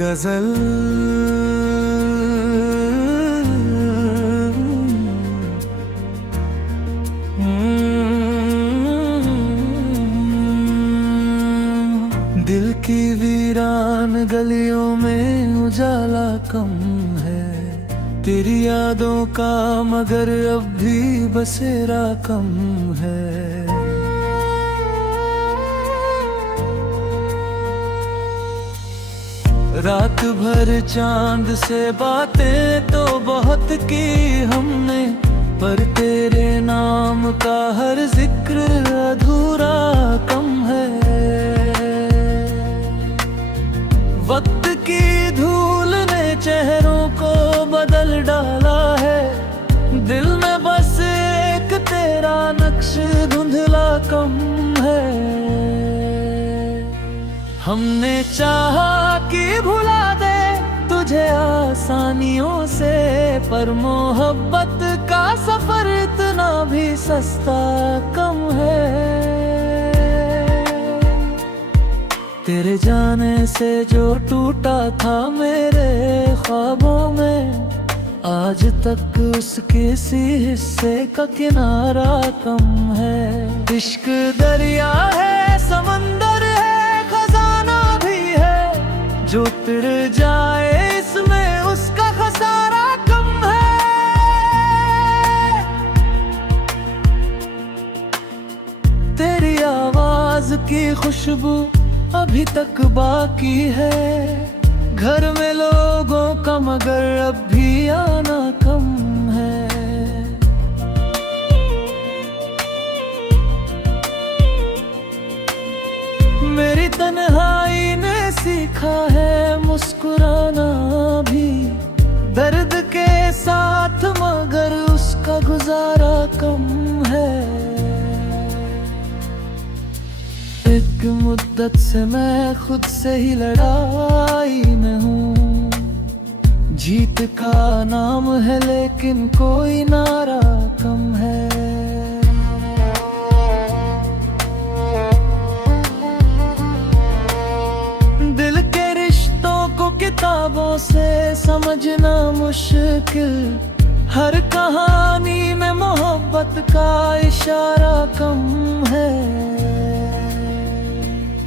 गजल दिल की वीरान गलियों में उजाला कम है, तेरी यादों का मगर अब भी बसेरा कम है। रात भर चांद से बातें तो बहुत की हमने, पर तेरे नाम का हर जिक्र अधूरा कम है। वक्त की धूल ने चेहरों को बदल डाला है, दिल में बस एक तेरा नक्श धुंधला कम है। हमने चाहा कि भुला दे तुझे आसानियों से, पर मोहब्बत का सफर इतना भी सस्ता कम है। तेरे जाने से जो टूटा था मेरे ख्वाबों में, आज तक उसके किसी हिस्से का किनारा कम है। इश्क दरिया है, समंदर है, खजाना भी है, जो तिर जाए इसमें उसका खसारा कम है। तेरी आवाज की खुशबू अभी तक बाकी है, घर में लोगों का मगर अब भी आना कम है। मेरी तन्हाई ने सीखा है मुस्कुराना भी, दर्द के साथ मगर उसका गुजारा कम है। एक मुद्दत से मैं खुद से ही लड़ाई में हूँ, जीत का नाम है लेकिन कोई नारा कम है। दिल के रिश्तों को किताबों से समझना मुश्किल, हर कहानी में मोहब्बत का इशारा कम है।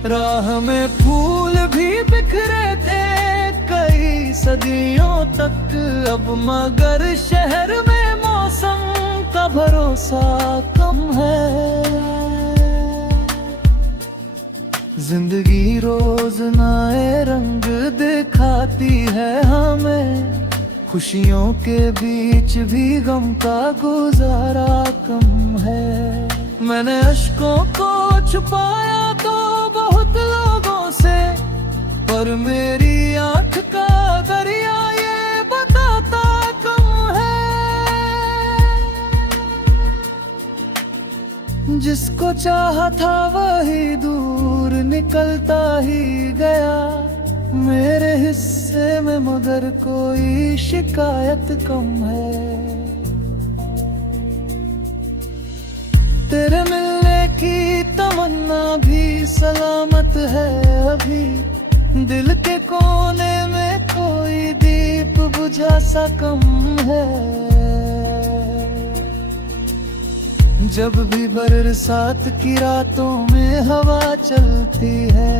राह में फूल भी बिखरे थे कई सदियों तक, अब मगर शहर में मौसम का भरोसा कम है। जिंदगी रोज नए रंग दिखाती है हमें, खुशियों के बीच भी गम का गुजारा कम है। मैंने अश्कों को छुपाया तो बहुत लोगों से, पर मेरी आंख का दरिया ये बताता कम है। जिसको चाहा था वही दूर निकलता ही गया, मेरे हिस्से में मगर कोई शिकायत कम है। तेरे मिलने की तमन्ना भी सलामत है अभी, दिल के कोने में कोई दीप बुझा सा कम है। जब भी बरसात की रातों में हवा चलती है,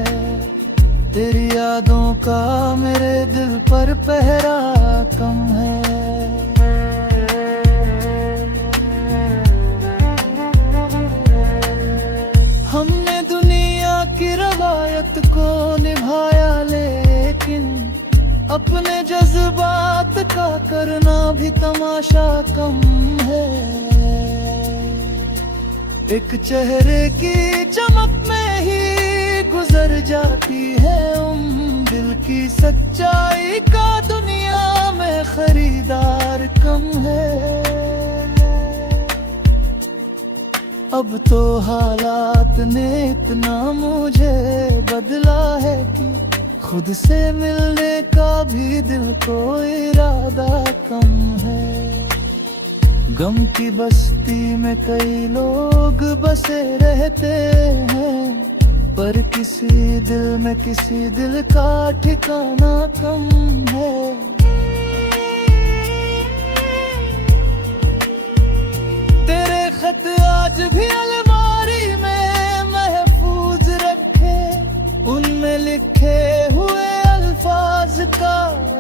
तेरी यादों का मेरे दिल पर पहरा कम है। हमने दुनिया की रवायत को निभाया, लेकिन अपने जज्बात का करना भी तमाशा कम है। एक चेहरे की चमक में ही गुजर जाती है दिल की सच्चाई का दुनिया में खरीदार कम है। अब तो हालात ने इतना मुझे बदला है कि खुद से मिलने का भी दिल को इरादा कम है। गम की बस्ती में कई लोग बसे रहते हैं, पर किसी दिल में किसी दिल का ठिकाना कम है। तेरे खत आज भी अलमारी में महफूज रखे, उनमें लिखे हुए अल्फाज का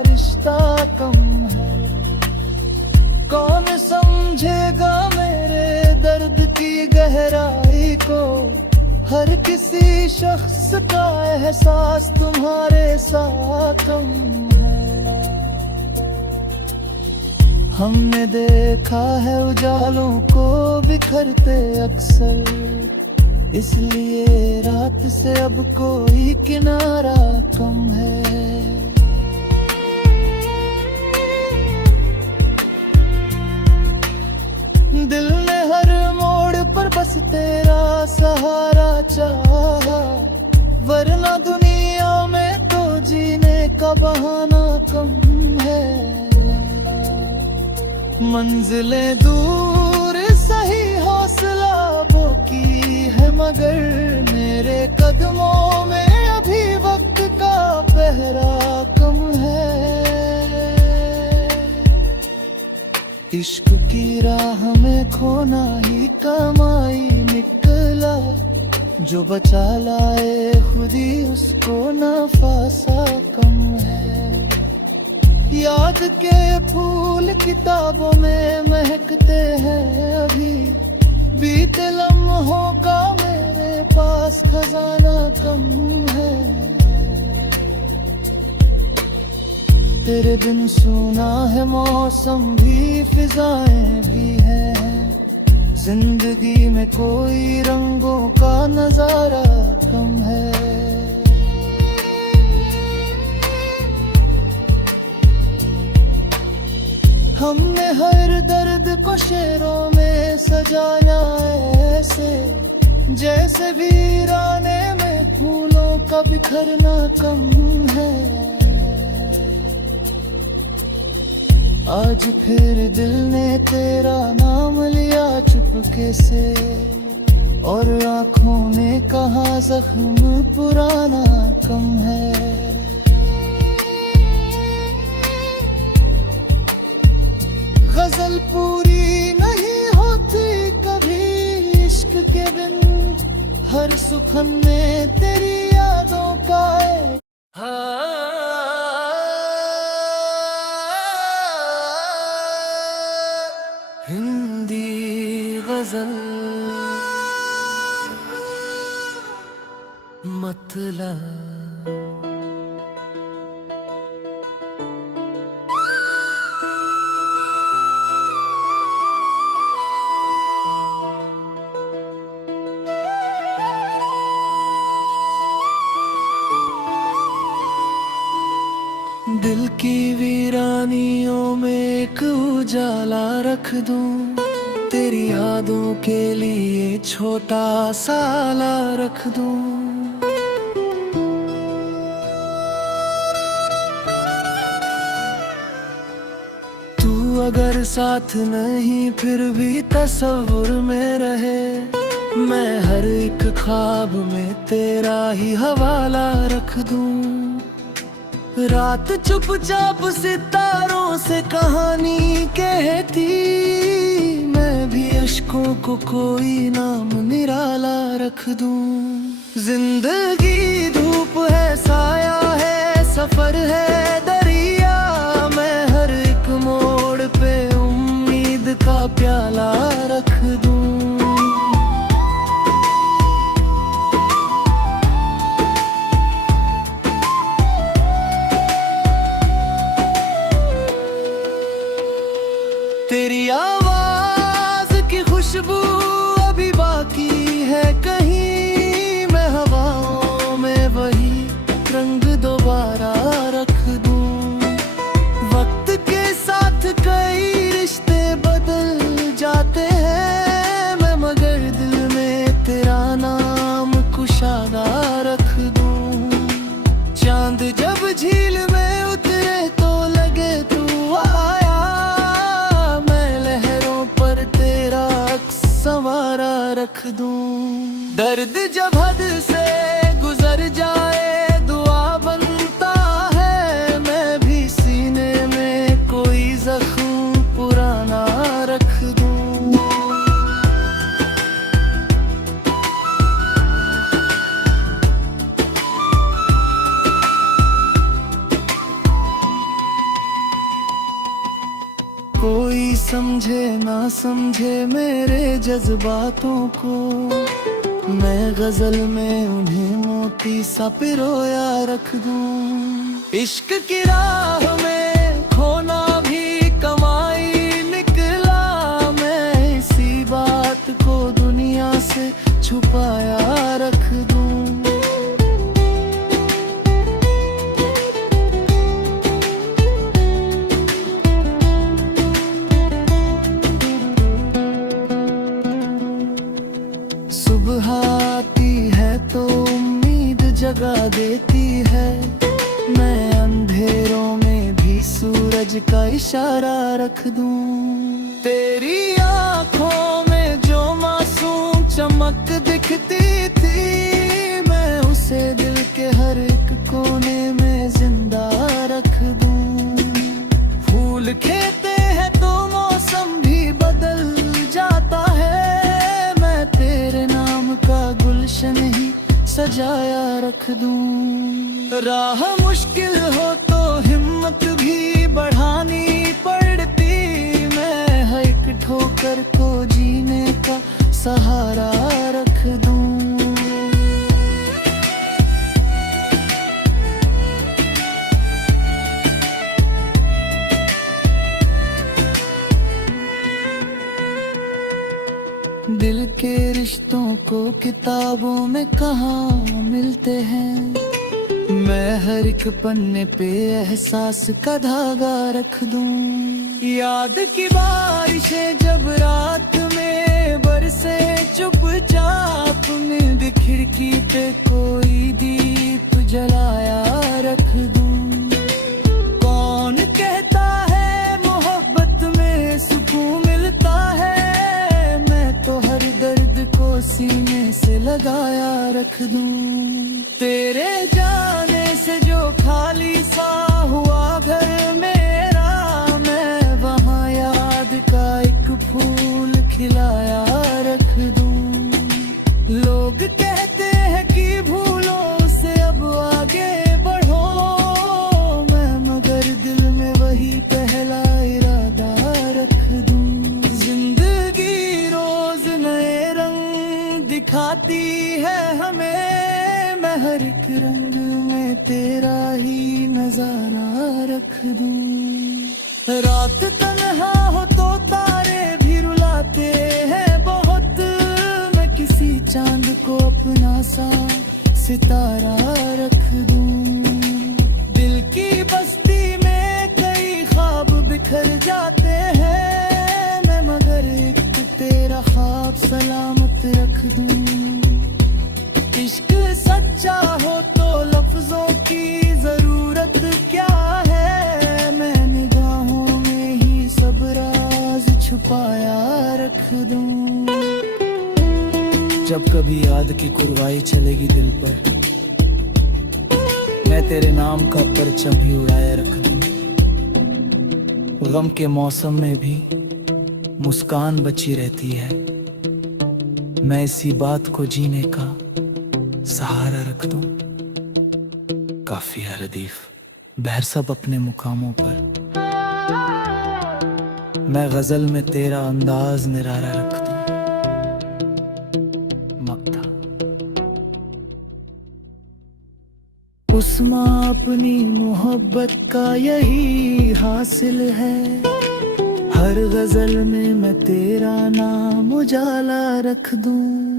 रिश्ता कम है। कौन समझेगा मेरे दर्द की गहराई को, हर किसी शख्स का एहसास तुम्हारे साथ कम है। हमने देखा है उजालों को बिखरते अक्सर, इसलिए रात से अब कोई किनारा कम है। दिल ने हर मोड़ पर बस तेरा सहारा चाहा, वरना दुनिया में तो जीने का बहाना कम है। मंजिलें दूर सही हौसला वो की है, मगर मेरे कदमों में अभी वक्त का पहरा कम है। इश्क की राह में खोना ही कमाई निकला, जो बचा लाए खुदी उसको नफासा कम है। याद के फूल किताबों में महकते हैं अभी, बीते लम्हों का मेरे पास खजाना कम है। तेरे बिन सुना है मौसम भी, फिजाएं भी हैं, जिंदगी में कोई रंगों का नजारा कम है। हमने हर दर्द को शेरों में सजाया ऐसे, जैसे वीराने में फूलों का बिखरना कम है। आज फिर दिल ने तेरा नाम लिया चुपके से, और आँखों ने कहा जख्म पुराना कम है। गजल पूरी नहीं होती कभी इश्क के बिन, हर सुखन में तेरी यादों का हिंदी गजल मतलब। दिल की वीरानियों में एक उजाला रख दूं, तेरी यादों के लिए छोटा साला रख दूं। तू अगर साथ नहीं फिर भी तस्वुर में रहे, मैं हर एक ख्वाब में तेरा ही हवाला रख दूं। रात चुपचाप सितारों से कहानी कहती, मैं भी अश्कों को कोई नाम निराला रख दूं। जिंदगी धूप है, साया है, सफर है दरिया, मैं हर एक मोड़ पे उम्मीद का प्याला रख दूं। तेरी आवाज की खुशबू अभी बाकी है कहीं, मैं हवाओं में वही रंग दोबारा रख दूं। वक्त के साथ कई रिश्ते बदल जाते हैं, मैं मगर दिल में तेरा नाम कुशादा रख दूं। चांद जब झील में उतरे तो लगे तू आया, संवारा रख दूं। दर्द जब हद से समझे ना समझे मेरे जज्बातों को, मैं गजल में उन्हें मोती सा पिरोया रख दूं। इश्क की राह में खोना भी कमाई निकला, मैं इसी बात को दुनिया से छुपाया रख दूं। सुबह आती है तो उम्मीद जगा देती है, मैं अंधेरों में भी सूरज का इशारा रख दूं। तेरी आंखों में जो मासूम चमक दिखती थी, मैं उसे दिल के हर एक कोने में जिंदा रख दूं। फूल खिलते हैं तो मौसम भी बदल जाता है, मैं तेरे नाम का गुलशन ही सजाया रख दूं। राह मुश्किल हो तो हिम्मत भी बढ़ानी पड़ती, मैं हर एक ठोकर को जीने का सहारा रख दूं। दिल के रिश्तों को किताबों में कहाँ मिलते हैं, मैं हर एक पन्ने पे एहसास का धागा रख दूं। याद की बारिशें जब रात में बरसे चुपचाप, नींद खिड़की पे कोई दीप जलाया रख दूं। कौन कहता है मोहब्बत में सुकून मिलता है, तो हर दर्द को सीने से लगाया रख दूं। तेरे जाने से जो खाली सा हुआ घर मेरा, मैं वहाँ याद का एक फूल खिलाया रख दूं। लोग कहते हैं कि भूलों से अब आगे बढ़ो, मैं मगर दिल में वही पहला इरादा रख दूं। दिखाती है हमें, मैं हर एक रंग में तेरा ही नजारा रख दूं। रात तन्हा हो तो तारे भी रुलाते हैं बहुत, मैं किसी चांद को अपना सा सितारा रख दूं। दिल की बस्ती में कई ख्वाब बिखर जाते हैं, मैं मगर एक तेरा ख्वाब सलामत रख दूं। इश्क सच्चा हो तो लफ्जों की जरूरत क्या है, मैं निगाहों में ही सब राज छुपाया रख दूं। जब कभी याद की कुर्बाई चलेगी दिल पर, मैं तेरे नाम का परचम ही उड़ाया रख दूं। गम के मौसम में भी मुस्कान बची रहती है, मैं इसी बात को जीने का सहारा रख दूं। काफिया रदीफ बहर सब अपने मुकामों पर, मैं गजल में तेरा अंदाज निराला रख दूं। मक्ता उस्मा अपनी मोहब्बत का यही हासिल है, हर गजल में मैं तेरा नाम उजाला रख दूं।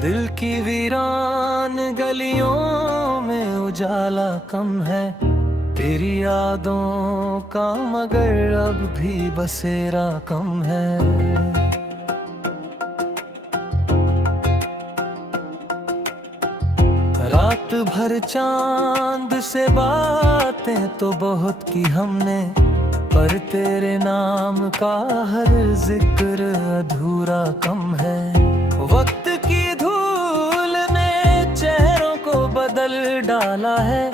दिल की वीरान गलियों में उजाला कम है, तेरी यादों का मगर अब भी बसेरा कम है। रात भर चांद से बातें तो बहुत की हमने, पर तेरे नाम का हर जिक्र अधूरा कम है। वक्त की धूल ने चेहरों को बदल डाला है,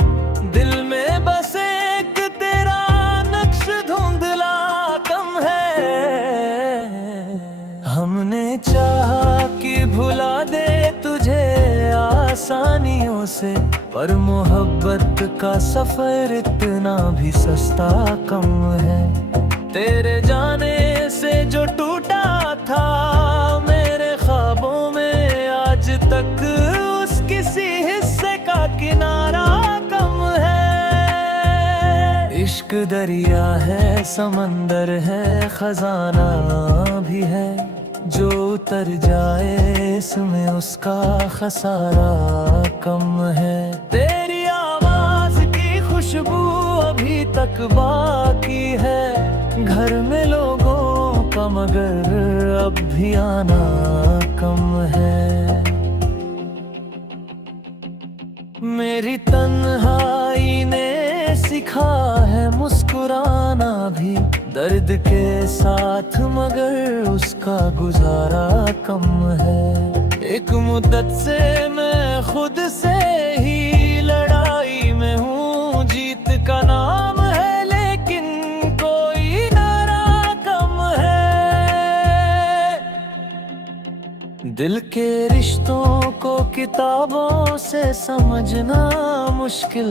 भुला दे तुझे आसानियों से, पर मोहब्बत का सफर इतना भी सस्ता कम है। तेरे जाने से जो टूटा था मेरे ख्वाबों में, आज तक उस किसी हिस्से का किनारा कम है। इश्क दरिया है, समंदर है, खजाना भी है, जो उतर जाए इसमें उसका खसारा कम है। तेरी आवाज की खुशबू अभी तक बाकी है, घर में लोगों का मगर अब भी आना कम है। मेरी तन्हाई ने सिखा है मुस्कुराना भी, दर्द के साथ मगर उसका गुजारा कम है। एक मुद्दत से मैं खुद से ही लड़ाई में हूँ, जीत का नाम है लेकिन कोई नारा कम है। दिल के रिश्तों को किताबों से समझना मुश्किल,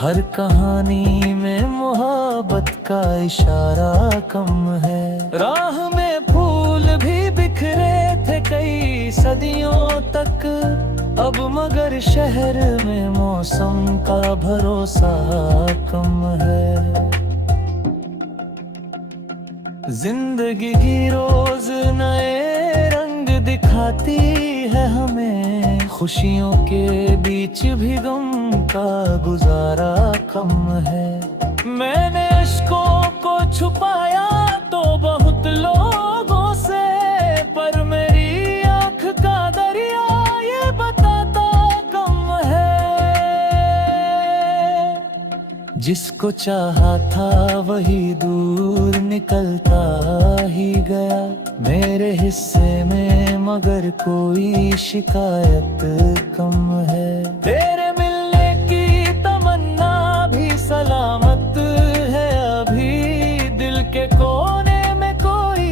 हर कहानी में मोहब्बत का इशारा कम है। राह में फूल भी बिखरे थे कई सदियों तक, अब मगर शहर में मौसम का भरोसा कम है। जिंदगी की रोज नए रंग दिखाती है हमें, खुशियों के बीच भी गम का गुजारा कम है। मैंने अश्कों को छुपाया तो बहुत लोगों से, पर मेरी आँख का दरिया ये बताता कम है। जिसको चाहा था वही दूर निकलता ही गया, मेरे हिस्से में मगर कोई शिकायत कम है। तेरे मिलने की तमन्ना भी सलामत है अभी, दिल के कोने में कोई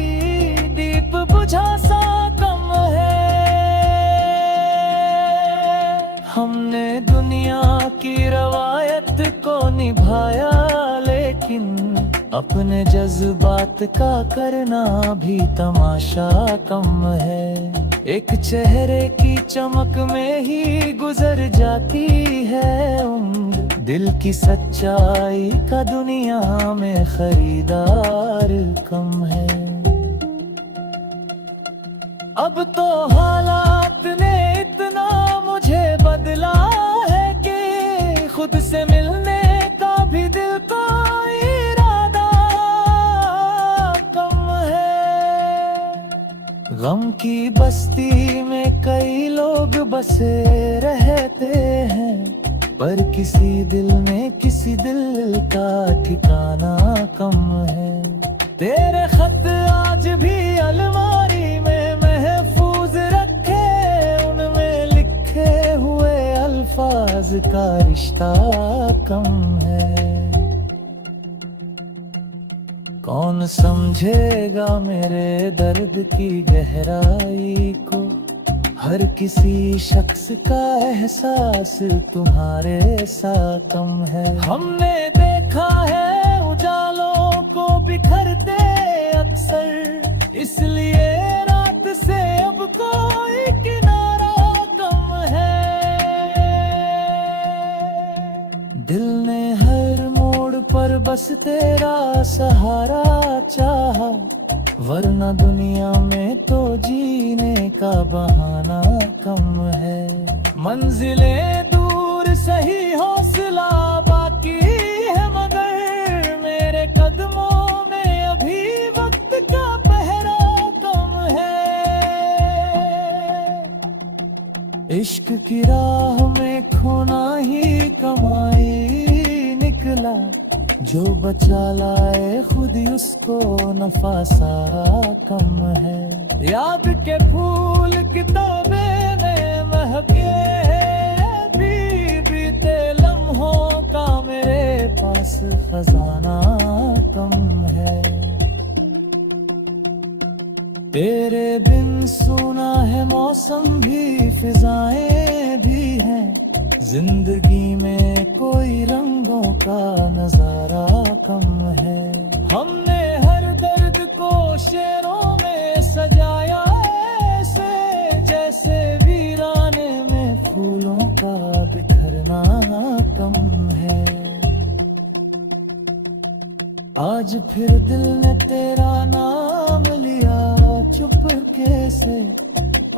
दीप बुझा सा कम है। हमने दुनिया की रवायत को निभाया लेकिन अपने जज्बात का करना भी तमाशा कम है। एक चेहरे की चमक में ही गुजर जाती है उम्र, दिल की सच्चाई का दुनिया में खरीदार कम है। अब तो हालात ने इतना मुझे बदला है कि खुद से मिलने का भी दिल को इरादा कम है। गम की बस्ती में कई लोग बसे रहते हैं, पर किसी दिल में किसी दिल का ठिकाना कम है। तेरे खत आज भी अलमारी में महफूज रखे, उनमें लिखे हुए अल्फाज का रिश्ता कम है। कौन समझेगा मेरे दर्द की गहराई को, हर किसी शख्स का एहसास तुम्हारे सा कम है। हमने देखा है उजालों को बिखरते अक्सर, इसलिए रात से अब कोई किनारा कम है। दिल ने हर मोड़ पर बस तेरा सहारा चाहा, वरना दुनिया में तो जीने का बहाना कम है। मंजिलें दूर सही हौसला बाकी है, मगर मेरे कदमों में अभी वक्त का पहरा कम है। इश्क की राह में खोना ही कमाई निकला, जो बचा लाए खुद ही उसको नफा सारा कम है। याद के फूल किताबें में महके हैं, बीते लम्हों का मेरे पास खजाना कम है। तेरे बिन सुना है मौसम मौसम भी फिजाएं भी हैं, जिंदगी में कोई रंगों का नजारा कम है। हमने हर दर्द को शेरों में सजाया ऐसे, जैसे वीराने में फूलों का बिखरना कम है। आज फिर दिल ने तेरा नाम लिया चुपके से,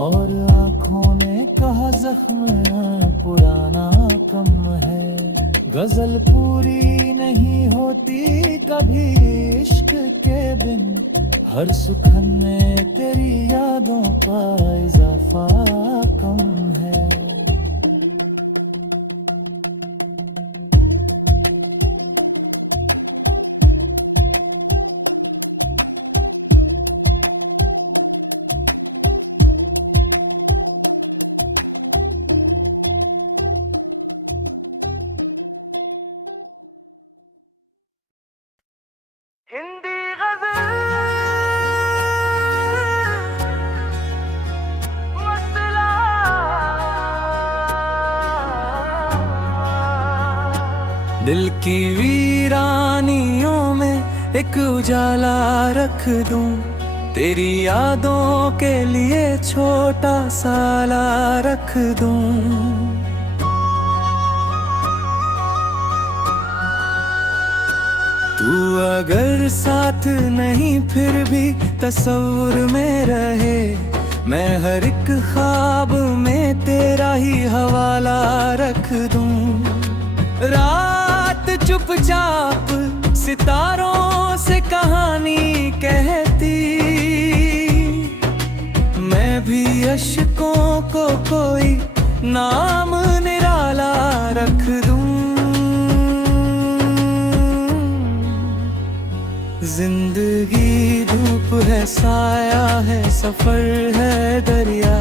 और आंखों ने कहा जख्म पुराना कम है। गजल पूरी नहीं होती कभी इश्क के बिन, हर सुखन में तेरी यादों का इजाफा कम है। हिंदी गजल मसला, दिल की वीरानियों में एक उजाला रख दूं, तेरी यादों के लिए छोटा साला रख दूं। तू अगर साथ नहीं फिर भी तस्वुर में रहे, मैं हर एक ख्वाब में तेरा ही हवाला रख दूं। रात चुपचाप सितारों से कहानी कहती, मैं भी अश्कों को कोई नाम निराला रख दूं। जिंदगी धूप है, साया है, सफर है दरिया,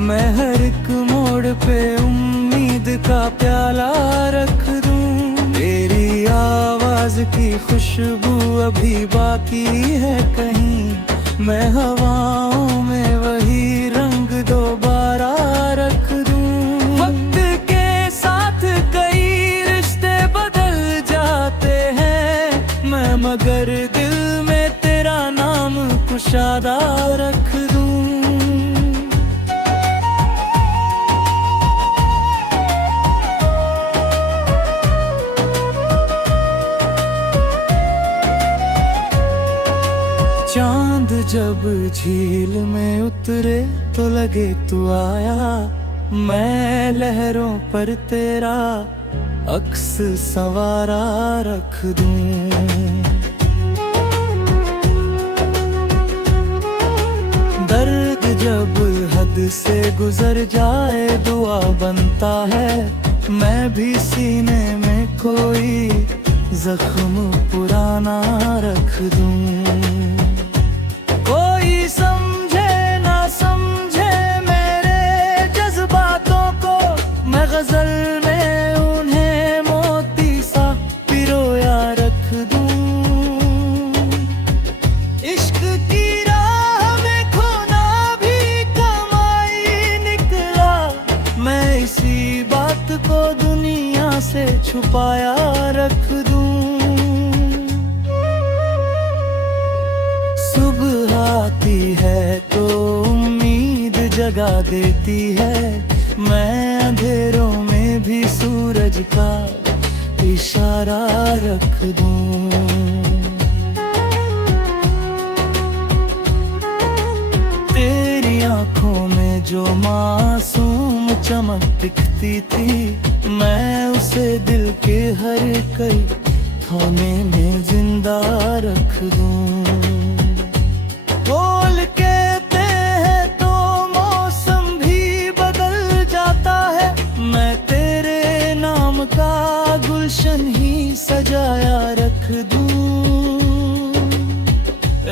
मैं हर एक मोड़ पे उम्मीद का प्याला रख दूं। तेरी आवाज की खुशबू अभी बाकी है कहीं, मैं हवाओं में वही रंग दोबारा रख दूं। वक्त के साथ कई रिश्ते बदल जाते हैं, मैं मगर दिल में तेरा नाम कुशादा रख दूं। चांद जब झील में उतरे तो लगे तू आया, मैं लहरों पर तेरा अक्स सवारा रख दूं। दर्द जब हद से गुजर जाए दुआ बनता है, मैं भी सीने में कोई जख्म पुराना रख दूं। कोई समझे ना समझे मेरे जज्बातों को, मैं गजल में उन्हें मोती सा पिरोया रख दूं। इश्क की राह में खोना भी कमाई निकला, मैं इसी बात को दुनिया से छुपाया रख दूं। सुबह आती है तो उम्मीद जगा देती है, मैं अंधेरों में भी सूरज का इशारा रख दूं। तेरी आंखों में जो मासूम चमक दिखती थी, मैं उसे दिल के हर कई खाने में जिंदा रख दूं। बोल कहते हैं तो मौसम भी बदल जाता है, मैं तेरे नाम का गुलशन ही सजाया रख दूं।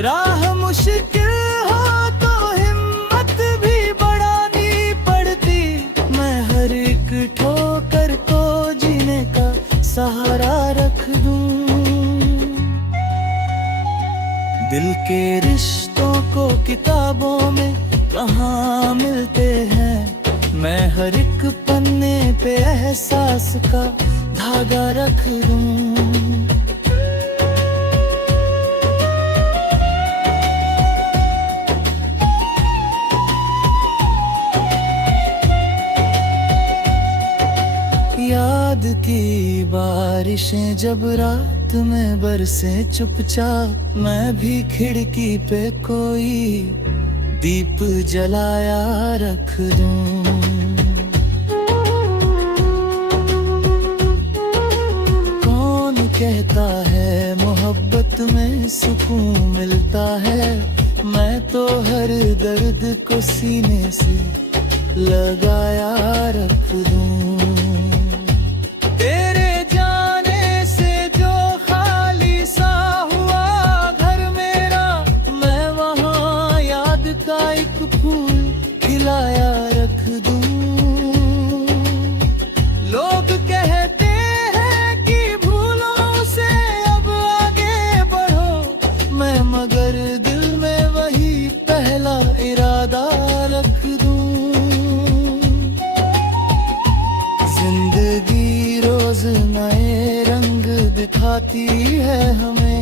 राह मुश्किल हो तो हिम्मत भी बढ़ानी पड़ती, मैं हर एक ठोकर को जीने का सहारा रख दूं। दिल के रिश्तों को किताब एहसास का धागा रख दूं। याद की बारिशें जब रात में बरसे चुपचाप, मैं भी खिड़की पे कोई दीप जलाया रख दूं। कौन कहता है मोहब्बत में सुकून मिलता है, मैं तो हर दर्द को सीने से लगाया रख दूं। फूल खिलाया रख दूं। लोग कहते हैं कि भूलों से अब आगे बढ़ो, मैं मगर दिल में वही पहला इरादा रख दूं। जिंदगी रोज नए रंग दिखाती है हमें,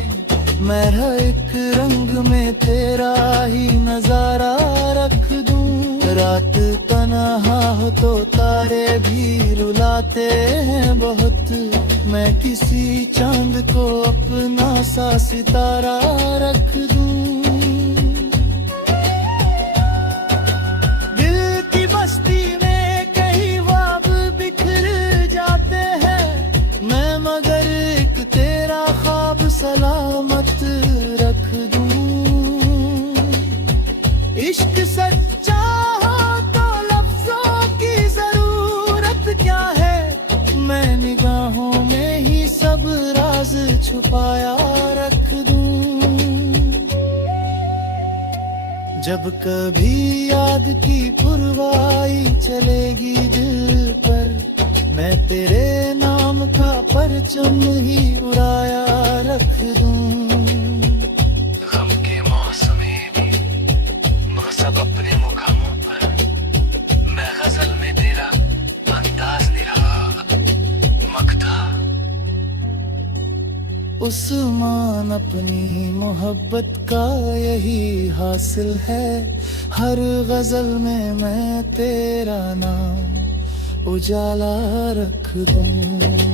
मैं हर एक रंग में तेरा ही नजारा रख दूं। रात तन्हा हो तो तारे भी रुलाते हैं बहुत, मैं किसी चांद को अपना सा सितारा रख दूं। दिल की बस्ती में कहीं ख्वाब बिखर जाते हैं, मैं मगर एक तेरा ख्वाब सलामत रख दूं। इश्क सच्चा हो तो लफ्जों की जरूरत क्या है, मैं निगाहों में ही सब राज छुपाया रख दूं। जब कभी याद की पुरवाई चलेगी दिल पर, मैं तेरे नाम का परचम ही उड़ाया रख दूं। गम के मौसमे भी सब अपने मुकामों पर, मैं गजल में तेरा अंदाज निराला मखता। उस्मान अपनी मोहब्बत का यही हासिल है, हर गजल में मैं तेरा नाम उजाला रख दूं।